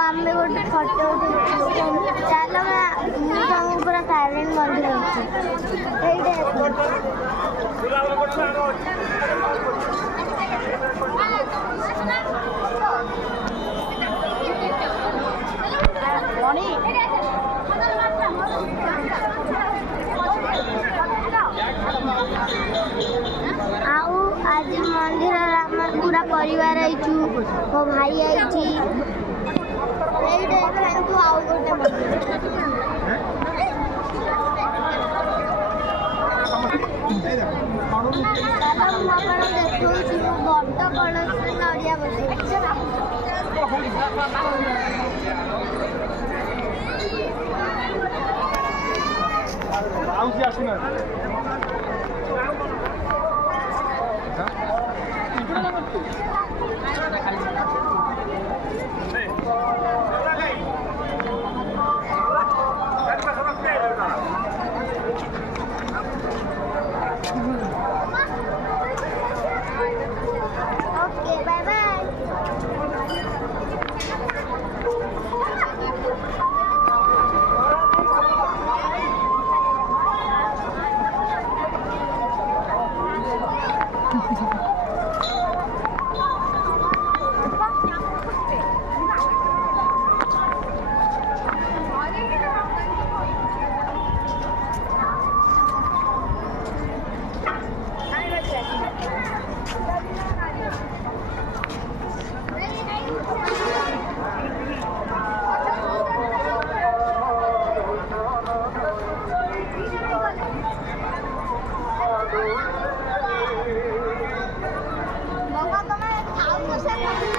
आमे गोटे फोटो चल पूरा साइलेंट मंदिर आज मंदिर पूरा परिवार आईचु मो भाई आई आउ गोटे देखो बड़ कलश नड़िया बस Bapak kemarin tahu saya